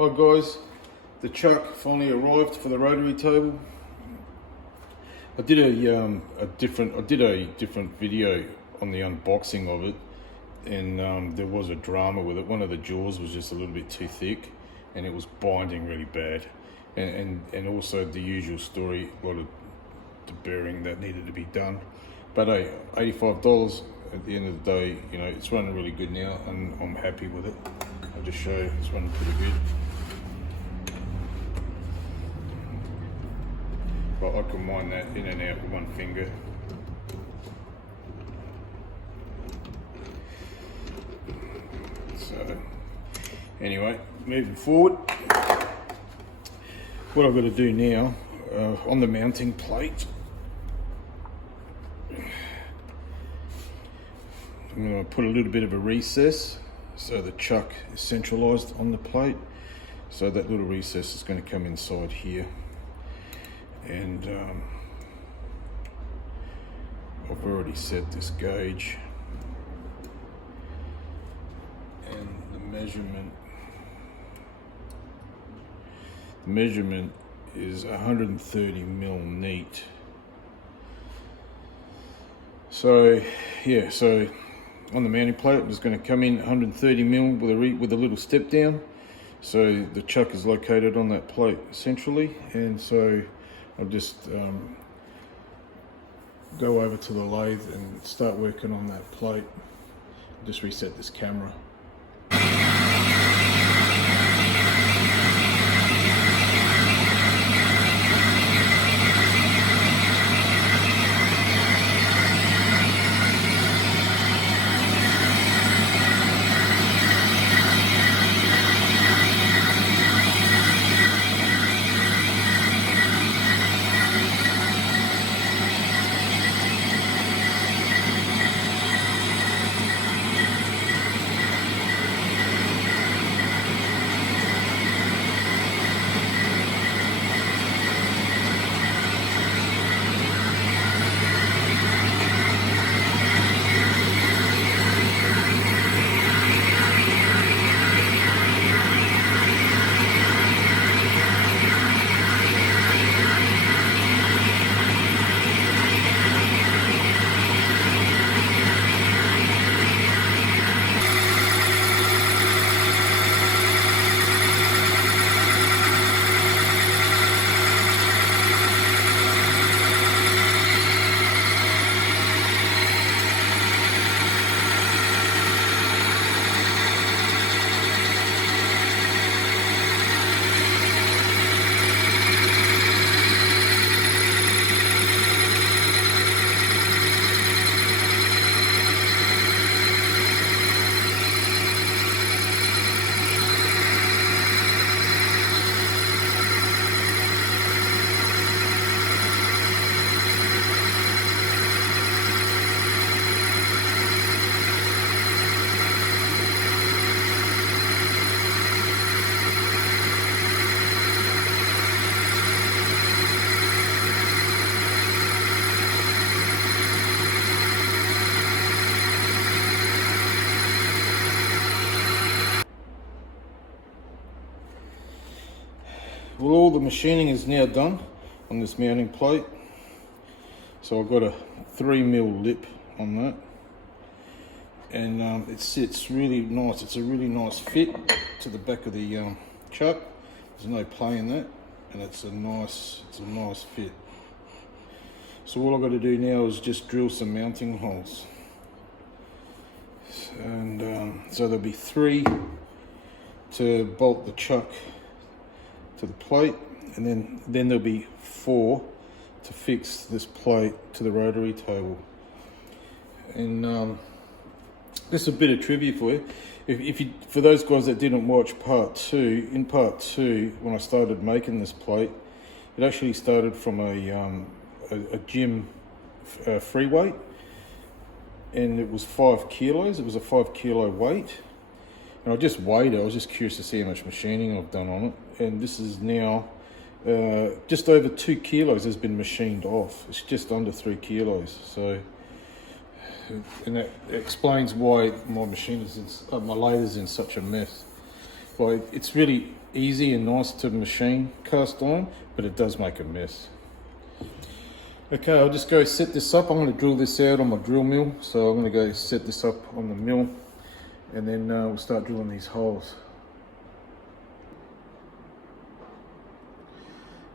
Hi guys, the chuck finally arrived for the rotary table. I did a different video on the unboxing of it, and there was a drama with it. One of the jaws was just a little bit too thick, and it was binding really bad, and also the usual story, a lot of deburring that needed to be done. But hey, $85 at the end of the day, you know, it's running really good now, and I'm happy with it. I'll just show you, it's running pretty good. But I can wind that in and out with one finger. So, anyway, moving forward, what I've got to do now, on the mounting plate, I'm going to put a little bit of a recess so the chuck is centralized on the plate. So that little recess is going to come inside here. And I've already set this gauge, and the measurement is 130 mil neat. So yeah, so on the mounting plate, I'm just going to come in 130 mil with a little step down. So the chuck is located on that plate centrally, and so I'll just go over to the lathe and start working on that plate. Just reset this camera. Well, all the machining is now done on this mounting plate. So I've got a 3 mil lip on that, and it sits really nice. It's a really nice fit to the back of the chuck. There's no play in that, and it's a nice fit. So all I've got to do now is just drill some mounting holes, and so there'll be 3 to bolt the chuck to the plate, and then there'll be 4 to fix this plate to the rotary table. And just a bit of trivia for you. If you, for those guys that didn't watch part 2, in part 2, when I started making this plate, it actually started from a gym free weight, and it was 5 kilos. It was a 5 kilo weight. And I just weighed it. I was just curious to see how much machining I've done on it. And this is now just over 2 kilos has been machined off. It's just under 3 kilos. So and that explains why my machine is my lathe is in such a mess. Well, it's really easy and nice to machine cast iron, but it does make a mess. Okay, I'll just go set this up. I'm going to drill this out on my drill mill. So I'm going to go set this up on the mill, and then we'll start drilling these holes.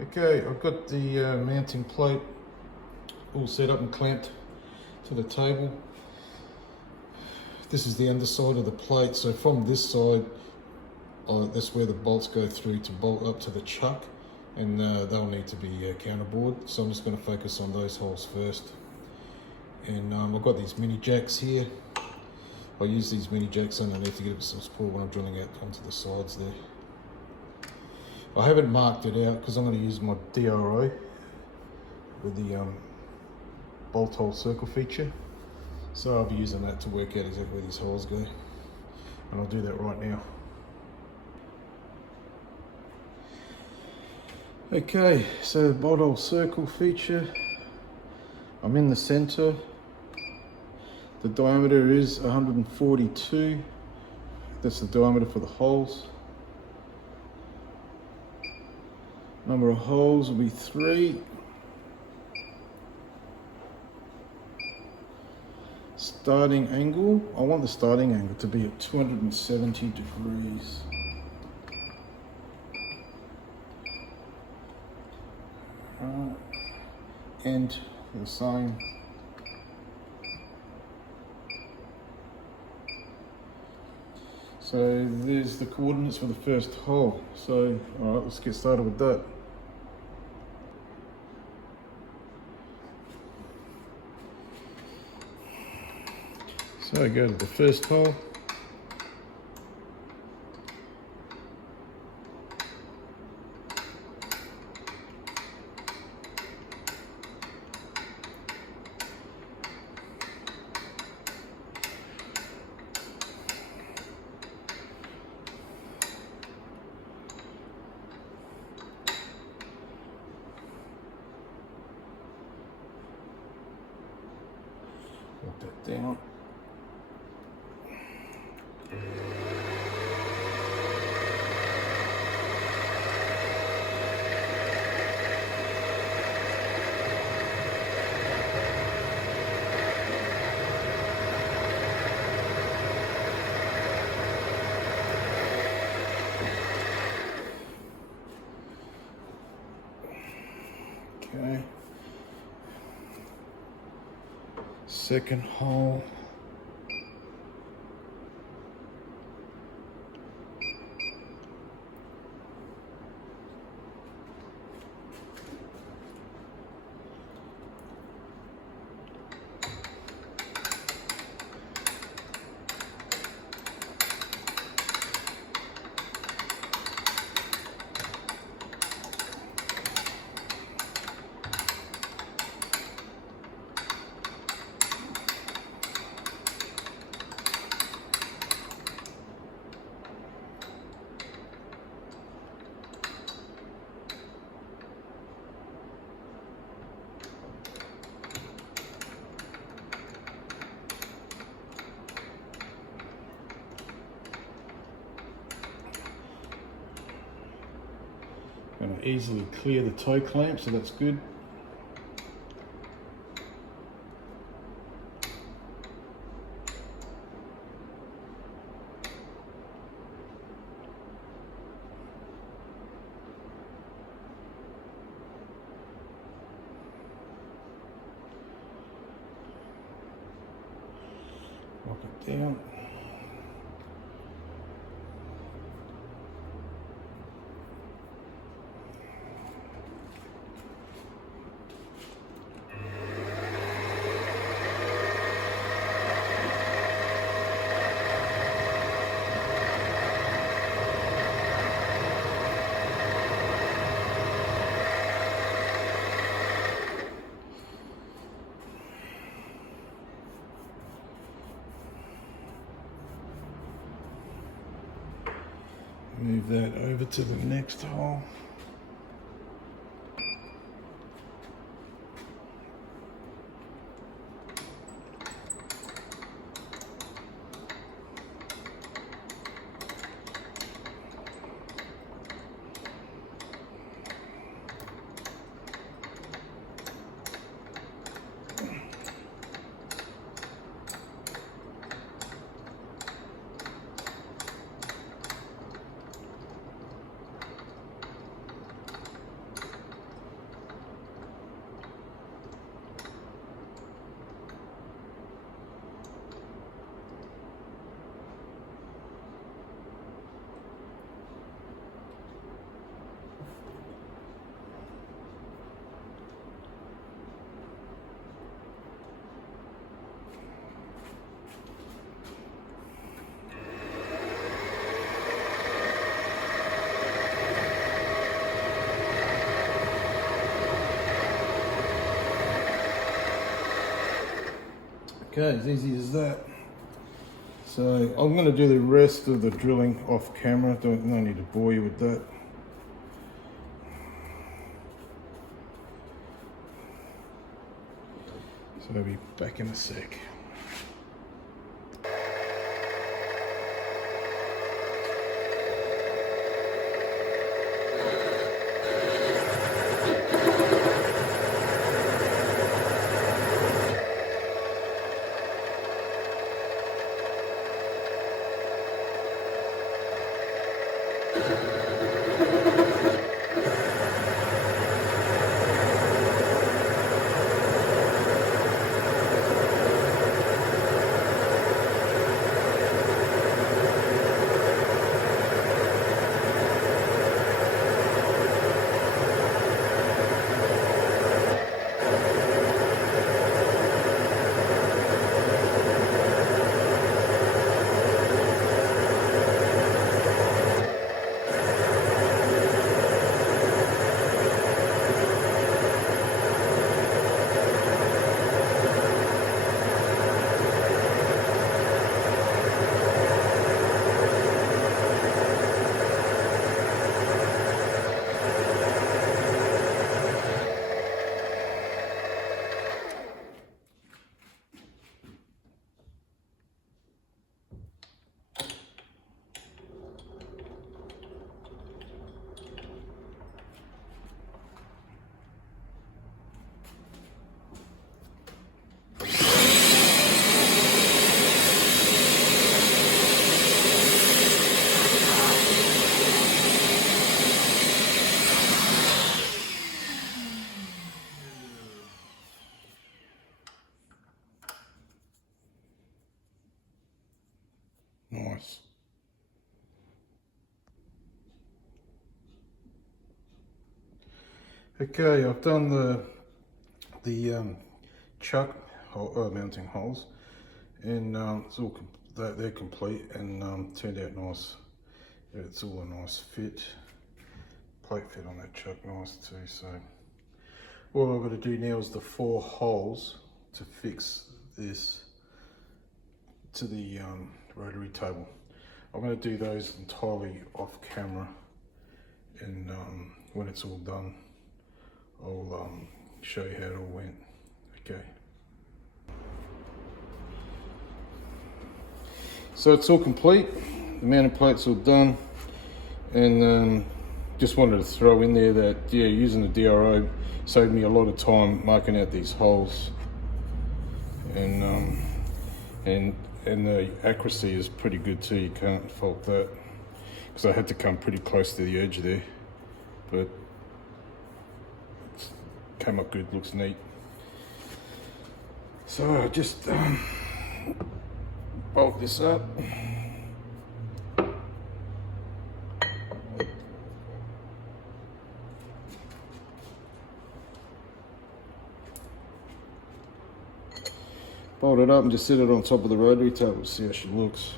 Okay, I've got the mounting plate all set up and clamped to the table. This is the underside of the plate, so from this side, that's where the bolts go through to bolt up to the chuck, and they'll need to be counterbored. So I'm just going to focus on those holes first. And I've got these mini jacks here. I use these mini jacks underneath to give it some support when I'm drilling out onto the sides there. I haven't marked it out because I'm going to use my DRO with the bolt hole circle feature. So I'll be using that to work out exactly where these holes go. And I'll do that right now. Okay, so bolt hole circle feature. I'm in the center. The diameter is 142. That's the diameter for the holes. Number of holes will be 3. Starting angle, I want the starting angle to be at 270 degrees. And the same. So there's the coordinates for the first hole. So, all right, let's get started with that. So go to the first hole. Put that down. Okay. Second hole. Going to easily clear the toe clamp, so that's good. Lock it down. Move that over to the next hole. Okay, as easy as that. So I'm going to do the rest of the drilling off camera. No need to bore you with that. So I'll be back in a sec. Nice. Okay, I've done the chuck mounting holes, and it's all they're complete and turned out nice. It's all a nice fit. Plate fit on that chuck nice too. So all I've got to do now is the 4 holes to fix this to the rotary table. I'm going to do those entirely off camera, and when it's all done I'll show you how it all went. Okay. So it's all complete, the mounting plate's all done, and just wanted to throw in there that using the DRO saved me a lot of time marking out these holes, and the accuracy is pretty good too. You can't fault that, because I had to come pretty close to the edge there, but it came up good, looks neat. So I just bolt this up. Bolt it up and just sit it on top of the rotary table to see how she looks.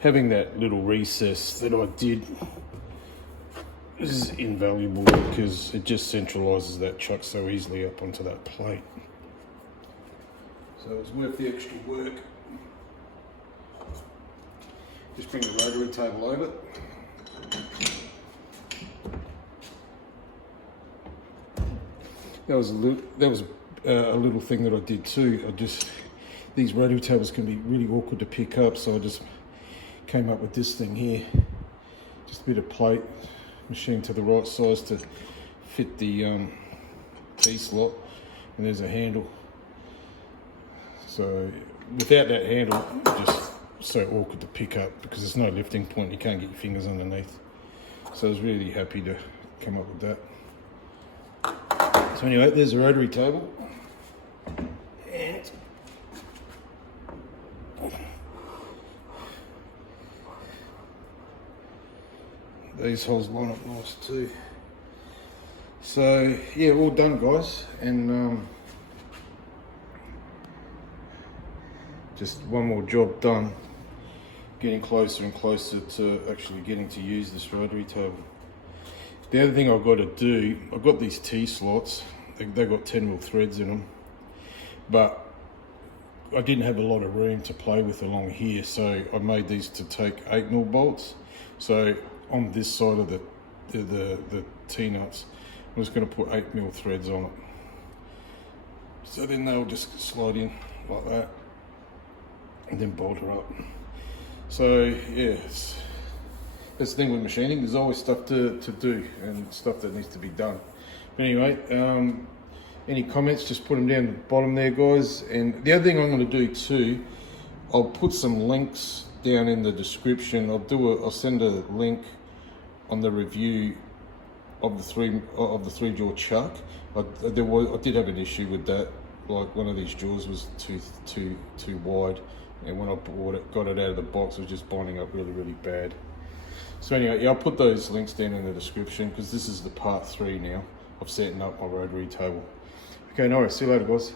Having that little recess that I did is invaluable, because it just centralises that chuck so easily up onto that plate. So it's worth the extra work. Just bring the rotary table over. That was a little thing that I did too. These rotary tables can be really awkward to pick up, so I just came up with this thing here, just a bit of plate machined to the right size to fit the T-slot, and there's a handle. So without that handle, it's just so awkward to pick up because there's no lifting point, you can't get your fingers underneath. So I was really happy to come up with that. So anyway, there's a rotary table, and These holes line up nice too. So yeah, all done, guys, and just one more job done. Getting closer and closer to actually getting to use this rotary table. The other thing I've got to do, I've got these T-slots. They've got 10mm threads in them, but I didn't have a lot of room to play with along here, so I made these to take 8mm bolts. So on this side of the T-nuts, I'm just going to put 8mm threads on it. So then they'll just slide in like that, and then bolt her up. So yeah, that's the thing with machining. There's always stuff to do and stuff that needs to be done. But anyway, any comments, just put them down the bottom there, guys. And the other thing I'm going to do too, I'll put some links down in the description. I'll send a link on the review of the three jaw chuck. I did have an issue with that. Like one of these jaws was too wide, and when I got it out of the box, it was just binding up really bad. So anyway, yeah, I'll put those links down in the description, because this is the part 3 now of setting up my rotary table. Okay, no worries. See you later, guys.